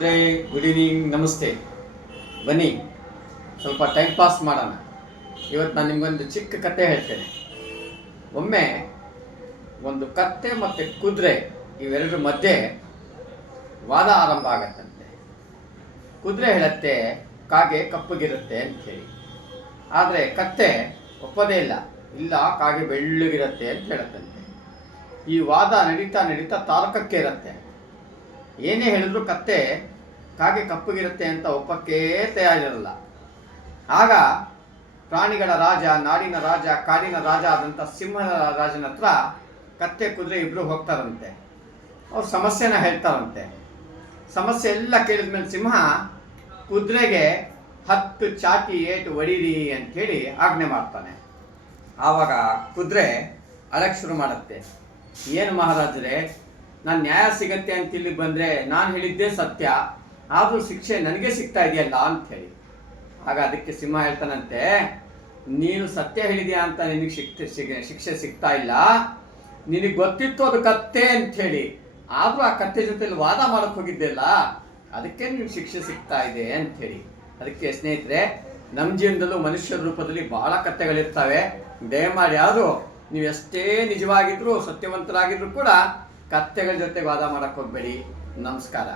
Good evening, ನಮಸ್ತೆ. ಬನ್ನಿ ಸ್ವಲ್ಪ ಟೈಮ್ ಪಾಸ್ ಮಾಡೋಣ. ಇವತ್ತು ನಾನು ನಿಮಗೊಂದು ಚಿಕ್ಕ ಕತೆ ಹೇಳ್ತೇನೆ. ಒಮ್ಮೆ ಒಂದು ಕತ್ತೆ ಮತ್ತು ಕುದುರೆ ಇವೆರಡರ ಮಧ್ಯೆ ವಾದ ಆರಂಭ ಆಗತ್ತಂತೆ. ಕುದುರೆ ಹೇಳತ್ತೆ ಕಾಗೆ ಕಪ್ಪಗಿರುತ್ತೆ ಅಂಥೇಳಿ. ಆದರೆ ಕತ್ತೆ ಒಪ್ಪದೇ ಇಲ್ಲ ಕಾಗೆ ಬೆಳ್ಳಗಿರುತ್ತೆ ಅಂತ ಹೇಳತ್ತಂತೆ. ಈ ವಾದ ನಡೀತಾ ನಡೀತಾ ತಾರಕಕ್ಕೆ ಇರುತ್ತೆ. ಏನೇ ಹೇಳಿದ್ರು ಕತ್ತೆ ಕಾಗೆ ಕಪ್ಪಗಿರುತ್ತೆ ಅಂತ ಒಪ್ಪಕ್ಕೇ ತಯಾರಿರಲ್ಲ. ಆಗ ಪ್ರಾಣಿಗಳ ರಾಜ, ನಾಡಿನ ರಾಜ, ಕಾಡಿನ ರಾಜ ಆದಂಥ ಸಿಂಹದ ರಾಜನ ಹತ್ರ ಕತ್ತೆ ಕುದುರೆ ಇಬ್ಬರು ಹೋಗ್ತಾರಂತೆ. ಅವ್ರ ಸಮಸ್ಯೆನ ಹೇಳ್ತಾರಂತೆ. ಸಮಸ್ಯೆ ಎಲ್ಲ ಕೇಳಿದ ಮೇಲೆ ಸಿಂಹ ಕುದುರೆಗೆ 10 ಚಾಟಿ ಏಟು ಹೊಡೀರಿ ಅಂಥೇಳಿ ಆಜ್ಞೆ ಮಾಡ್ತಾನೆ. ಆವಾಗ ಕುದುರೆ ಅಳಕ್ಕೆ ಶುರು ಮಾಡುತ್ತೆ. ಏನು ಮಹಾರಾಜರೇ, ನಾನು ನ್ಯಾಯ ಸಿಗತ್ತೆ ಅಂತ ಇಲ್ಲಿ ಬಂದರೆ ನಾನು ಹೇಳಿದ್ದೇ ಸತ್ಯ, ಆದರೂ ಶಿಕ್ಷೆ ನನಗೆ ಸಿಗ್ತಾ ಇದೆಯಲ್ಲ ಅಂಥೇಳಿ. ಆಗ ಅದಕ್ಕೆ ಸಿಂಹ ಹೇಳ್ತಾನಂತೆ, ನೀನು ಸತ್ಯ ಹೇಳಿದ್ಯಾ ಅಂತ ನಿನಗೆ ಶಿಕ್ಷೆ ಸಿಗ್ತಾ ಇಲ್ಲ. ನಿನಗೆ ಗೊತ್ತಿತ್ತು ಅದು ಕತ್ತೆ ಅಂಥೇಳಿ, ಆದರೂ ಆ ಕತ್ತೆ ಜೊತೆಲಿ ವಾದ ಮಾಡೋಕ್ಕೆ ಹೋಗಿದ್ದೆಲ್ಲ, ಅದಕ್ಕೆ ನಿನಗೆ ಶಿಕ್ಷೆ ಸಿಗ್ತಾ ಇದೆ ಅಂಥೇಳಿ. ಅದಕ್ಕೆ ಸ್ನೇಹಿತರೆ, ನಮ್ಮ ಜೀವನದಲ್ಲೂ ಮನುಷ್ಯರ ರೂಪದಲ್ಲಿ ಭಾಳ ಕತ್ತೆಗಳಿರ್ತವೆ. ದಯಮಾಡಿ ಯಾವುದು ನೀವು ಎಷ್ಟೇ ನಿಜವಾಗಿದ್ರೂ ಸತ್ಯವಂತರಾಗಿದ್ರೂ ಕೂಡ ಕತ್ತೆಗಳ ಜೊತೆ ವಾದ ಮಾಡೋಕ್ಕೆ ಹೋಗಬೇಡಿ. ನಮಸ್ಕಾರ.